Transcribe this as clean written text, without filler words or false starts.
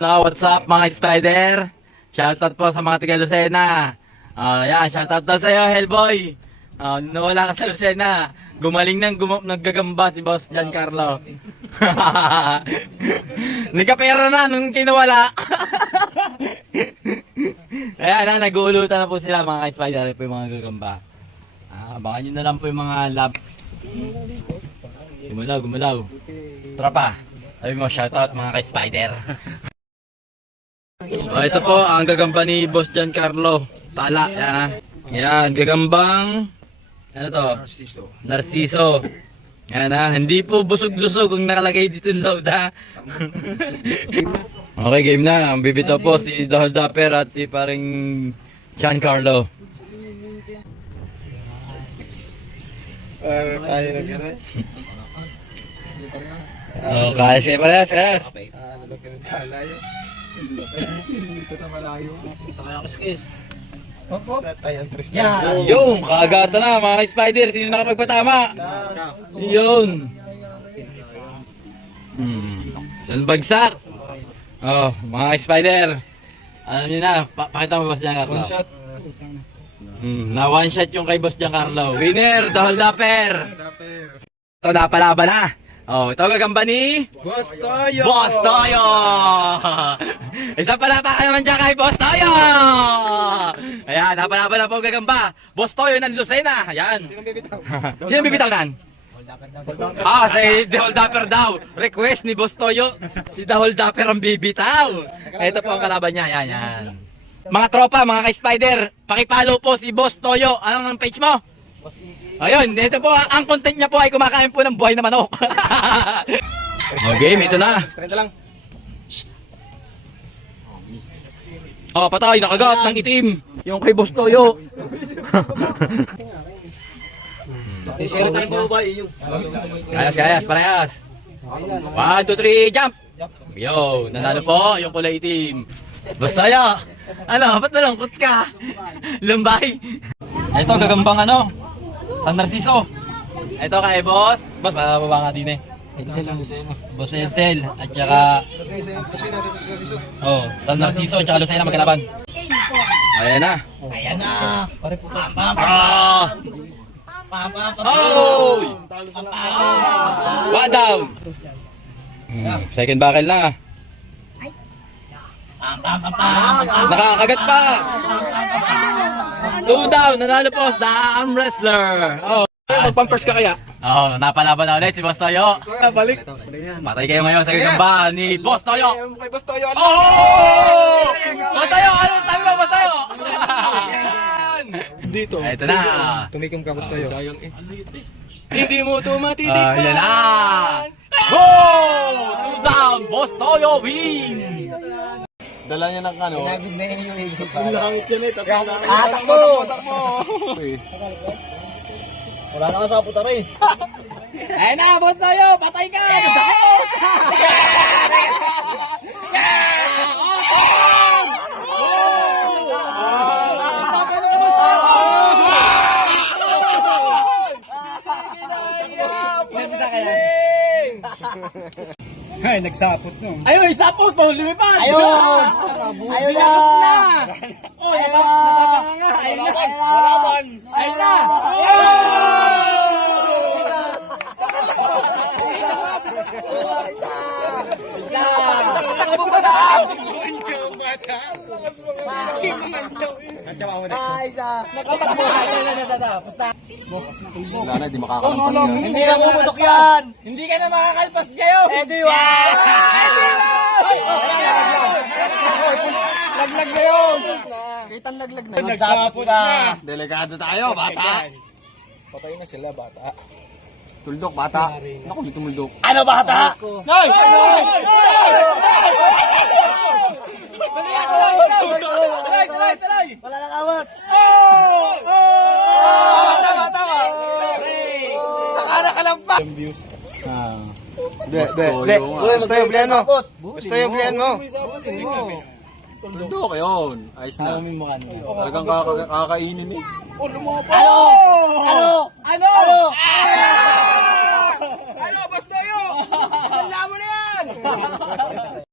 No, what's up mga spider? Shoutout po sa mga taga Lucena. Yan, shoutout daw sa'yo, Hellboy. Nawala ka sa Lucena. Gumaling naggagamba si Boss Giancarlo. Nagkapera na nung kinawala. Ayan, nag-uulutan na po sila mga spider po yung mga gagamba. Abangan nyo na lang po yung mga lab. Gumalaw. Tropa, sabi mo, shoutout mga ka-spider. Ito po ang gagamba ni Boss Giancarlo. Tala, yan, gagambang ano to? Narciso. Yan hindi po busog-lusog kung nakalagay dito yung load ha. Okay, game na. Ang bibitaw po si The Holdapper at si paring Giancarlo. Kaya na gano'n. Kaya siya parehas. Dito sa malayo. Sa kaya kiskis. Opo. Yung, kaagata na mga spider. Sino nakapagpatama? Yun. Bagsak. Mga spider. Ano nyo na, pakita mo Boss Giancarlo. One shot. Na one shot yung kay Boss Giancarlo. Winner, The Holdapper. Ito napalaban na. Ito gagamba ni Boss Toyo! Boss Toyo! Isang palapa naman dyan kay Boss Toyo! Ayan, napalaban na po gagamba. Boss Toyo ng Lucena. Ayan. Sinong bibitaw? Sino bibitaw nan? Si The Holdapper daw. Request ni Boss Toyo. Si The Holdapper ang bibitaw. Ito po ang kalaban niya. Yan. Mga tropa, mga ka-spider, pakipalo po si Boss Toyo. Anong ang page mo? Ayun, ito po, ang content niya po ay kumakain po ng buhay na manok. Okay, ito na. Strength lang. Patay, nakagat ng itim. Yung kay Boss Toyo. Isero tayo po ba yung? Kayas, parehas. 1, 2, 3, jump! Yo, nanalo po yung kulay itim. Boss Toyo, ba't nalangkot ka? Lumbay. Ito, gagambang San Narciso. Ito kay Boss. Boss, bababa nga din eh. Boss Edsel. At saka San Narciso at saka Lucena magkalaban. Ayan na. One down. Second buckle na. Nakakagat pa. 2 down, nanalo po the arm wrestler. Mag-pampers ka kaya? Napalaban na ulit si Boss Toyo. Balik. Patay kayo ngayon sa gagamba ni Boss Toyo. Kay Boss Toyo. Boss Toyo, ano sabi mo Boss Toyo? Dito. Ito na. Tumikom ka Boss Toyo. Hindi mo ito matitikman. Yan na. 2 down, Boss Toyo win. Dala niya ng Nagig na yun yung Ang langit yan eh. Takbo! Wala na ka sa puta rin. Ayun na, Boss Toyo, patay ka! Ay, nagsapot no. Ayun, isapos mo, lumipad! Ayun! Ayun na! Ayun na! Ayun na! Wala na, di makakalagpas yan. Hindi na pumutok yan! Hindi ka na makakalpas kayo! Laglag na yun! Kitang laglag na. Nagsapot ka. Delikado tayo, bata. Patay na sila, bata. Tuldok, bata. Naku, may tumuldok. Ano bata? Nice! Wala nang awat. Tama. Nakana ka lang pa. Basta yung blian mo. Basta yung blian mo. Tuldok, yun. Ayos na. Talagang kakainin eh. Ano? Basta yun! Isang lamo na yan!